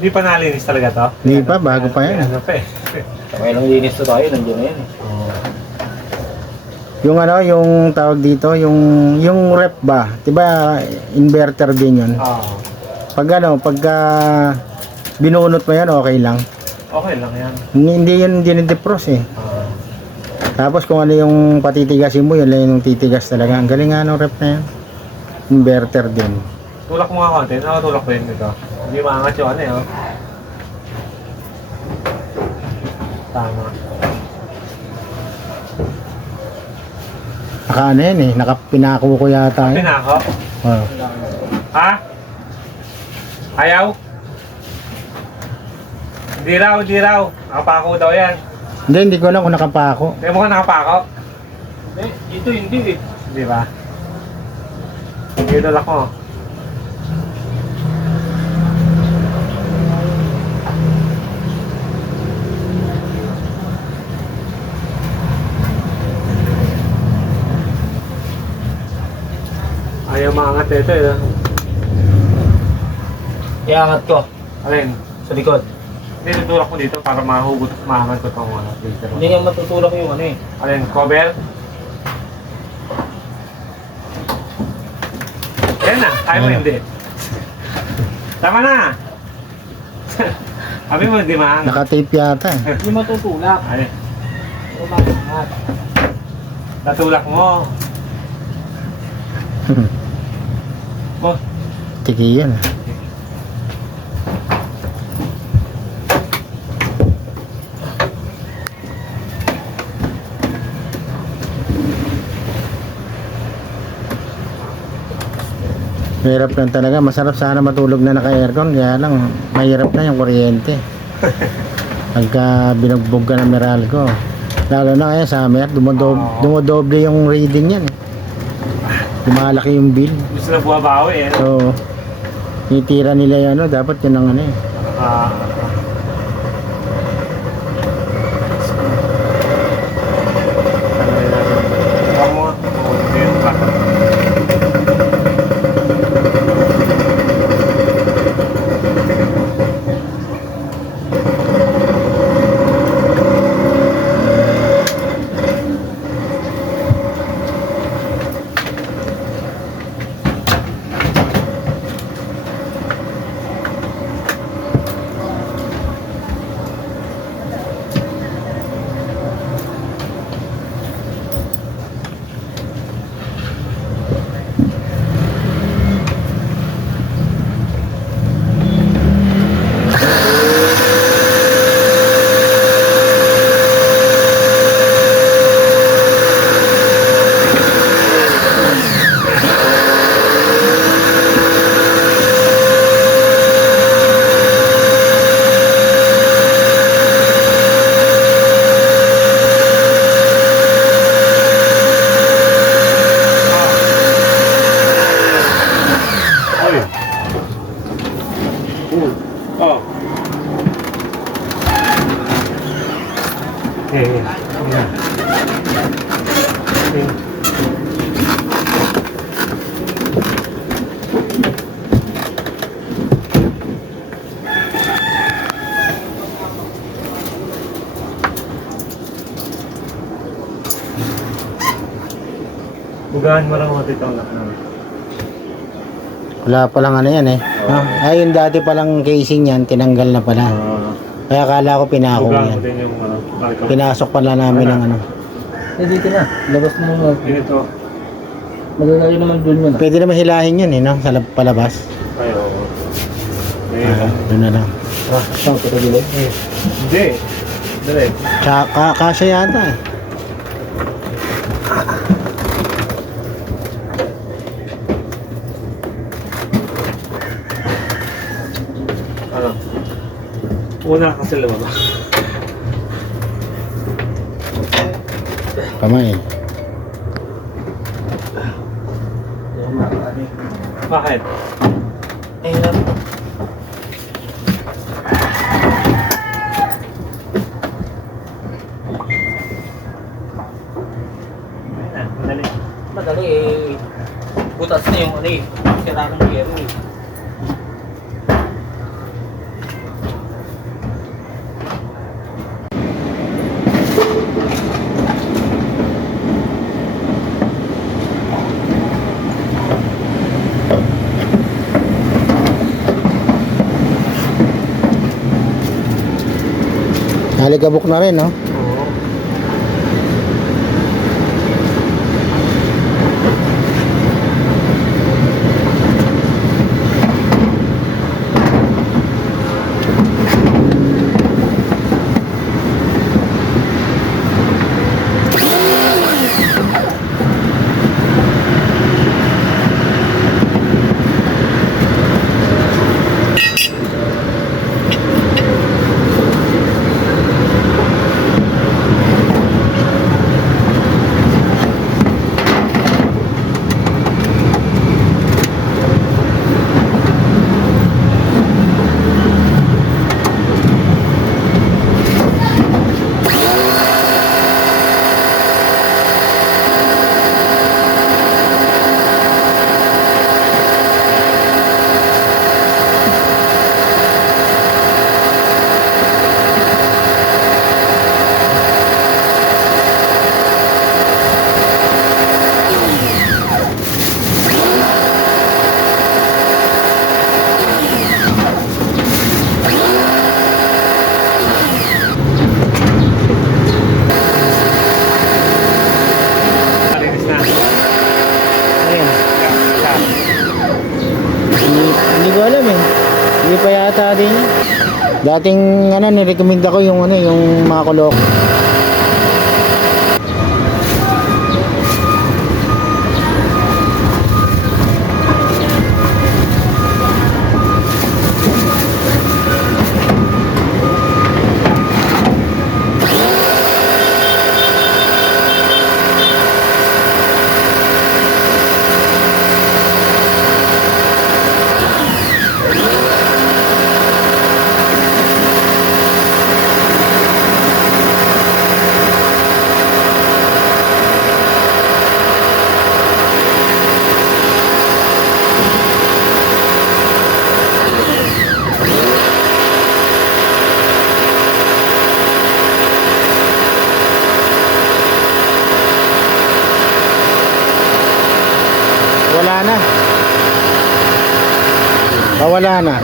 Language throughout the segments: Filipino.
Hindi pa nalinis talaga to? Hindi pa, bago pa yan. Ano pa eh. May nang linis na tayo, nandiyan na yan. Yung ano, yung tawag dito, yung rep ba? 'Di ba inverter din 'yun? Oo. Pag ano, pagka binunot mo 'yan, okay lang. Okay lang yan. Hindi 'yun dinidefrost eh. Tapos kung ano yung patitigasin mo, yun lang yung titigas talaga. Ang galing nga ng rep na yan. Inverter din. Tulak mo nga konti. Nakatulak ko yun dito. Hindi maangat yung ano eh. Oh. Tama. Naka ano yan eh, nakapinako ko yata yun. Pinako? Oh. Ha? Ayaw? Hindi raw, hindi raw. Nakapako daw yan. Hindi ko alam kung nakapako. Hindi mo ka nakapako? Hindi, dito hindi eh. Hindi ba? Idol ako. Ayaw maangat ito eh. Iangat ko, Alin? sa likod. Hindi, tutulak mo dito para mahugot, maangat ko itong ano, laser. Hindi nga matutulak yung ano eh. Alin? Cover? Yan na, kaya mo Ano? hindi. Tama na! Sabi mo, hindi maangat. Nakatape yata eh. Hindi matutulak. Ay, Hindi maangat. tatulak mo. Oh, Tiki yan. Mahirap lang talaga. Masarap sana matulog na naka-aircon. Kaya lang, mahirap na yung kuryente. Pagka binugbog ka ng Meralco. Lalo na kaya summer, dumodoble yung reading yan. Lumalaki yung bill. gusto na buwabawi eh. So, titira nila yung ano, dapat yun ang ano eh. Ah, Huwag mo nga. Huwag yung baka. Uy. Oh. Yeah. Bugahan mo lang mga itong Wala palang ano yan eh. No? Ayun dati palang casing yan, tinanggal na pala. Kaya akala ko pinako bugahan mo yan. din yung Pinasok pala namin ng ano. Eh, dito na. Labas mo mo. Dito. Maglalagay naman dun yun. Pwede naman hilahin yun eh, no? Sa palabas. Ay, oo. Doon na lang. Saan ko ito Hindi. Dali. Tsaka, kasya yata eh. Ano? Una kasi lumabas. Kamay. Bakit? Eh, hirap. Madali. Madali eh. Butas na yung ano eh. Sira ng yero eh. Haligabok na rin, no? Oo. Malinis na. Ayun. Yeah. Hindi ko alam eh. Hindi pa yata din. Dating ano, nirecommend ako yung ano, yung mga kulok. Wala na. Wala na.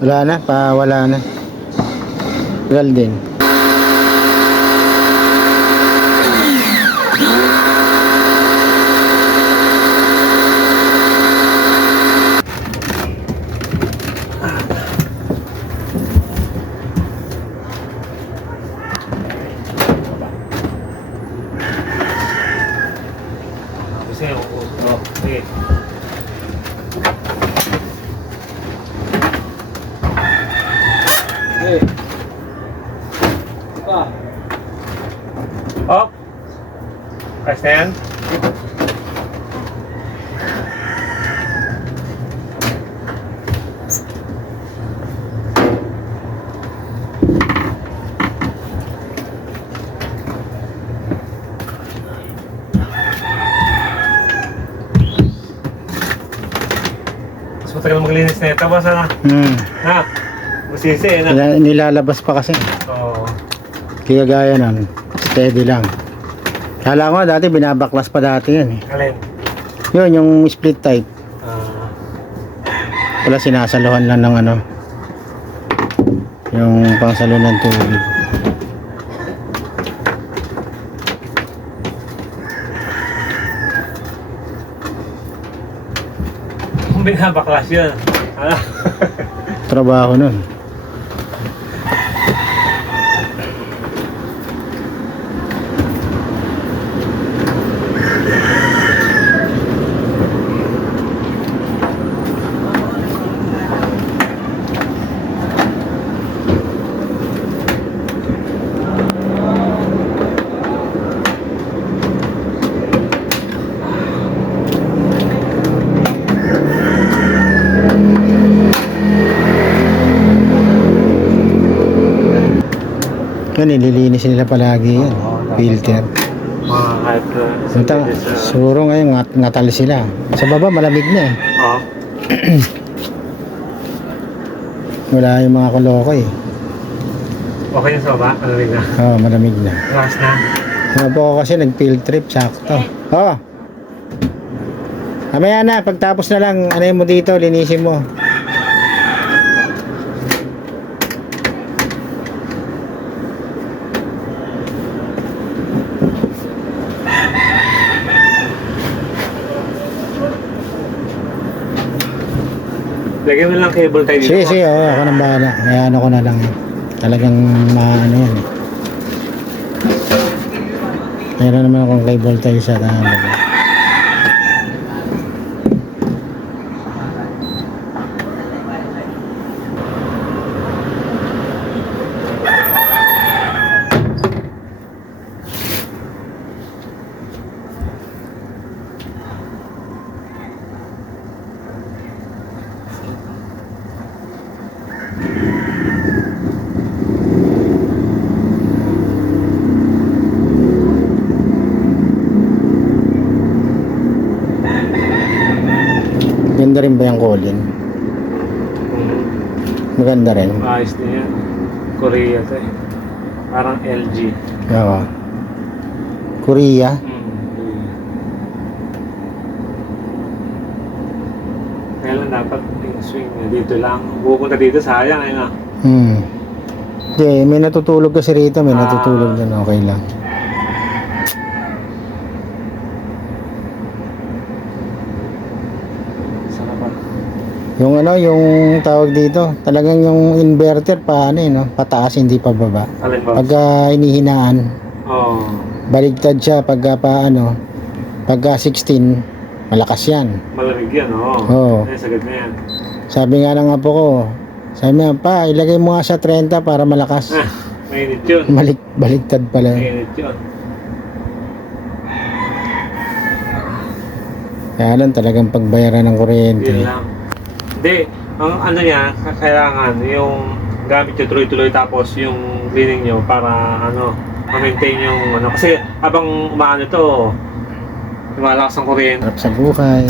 Wala na, wala na. Tagal din. Kasi yung uso. Sige. Eh. Pa. Oh! Press na yan. Mas matagal maglinis na ito, boss, ano? Ha? Masisi, eh, na? Nilalabas pa kasi. Oo. Kaya gaya nun, steady lang. Kala ko dati binabaklas pa dati yan eh. Alin? Yun, yung split type. Ah, Wala sinasaluhan lang ng ano. Yung pangsalo ng tubig. kung binabaklas yun. Ano? Trabaho nun. Yan, nililinis nila palagi yan. Filter. Mga kahit Punta, siguro ngayon ngatal sila. Sa baba malamig na eh. Oo. Wala yung mga koloko eh. Okay yung soba? Malamig na. Oo, malamig na. Relax na. Sinabi ko kasi nag-field trip, sakto. Oo. Mamaya na, pagtapos na lang, ano mo dito, linisin mo. Lagyan mo lang cable tayo dito. Sige, sige, oo, ako nang bahala. Kaya ano ko na lang yan. Talagang maano yan eh. Mayroon naman akong cable tayo sa talaga. Ganda rin ba yung Colin? Maganda rin. Ayos din yan. Korea to eh. Parang LG. Oo. Korea. Kaya lang dapat yung swing niya dito lang. Pupunta dito sayang eh na. Hindi, may natutulog kasi rito. May natutulog dun. Okay lang. Saka pa. Yung ano, yung tawag dito, talagang yung inverter pa ano eh, no? Pataas, hindi pa baba. Alin ba? Pagka inihinaan, Oo. baligtad siya pagka pa ano, pagka 16, malakas yan. Malamig yan, oo. Oo. Ay, sagad na yan. Sabi nga ng apo ko, sabi niya, pa, ilagay mo nga sa 30 para malakas. Mainit yun. Baligtad pala. Mainit yun. Kaya lang talagang pagbayaran ng kuryente. Yun lang. Hindi, ang ano niya, kailangan yung gamit nyo tuloy-tuloy tapos yung cleaning nyo para ano, ma-maintain yung ano. Kasi habang umaano to, lumalakas ang kuryente. Sarap sa buhay.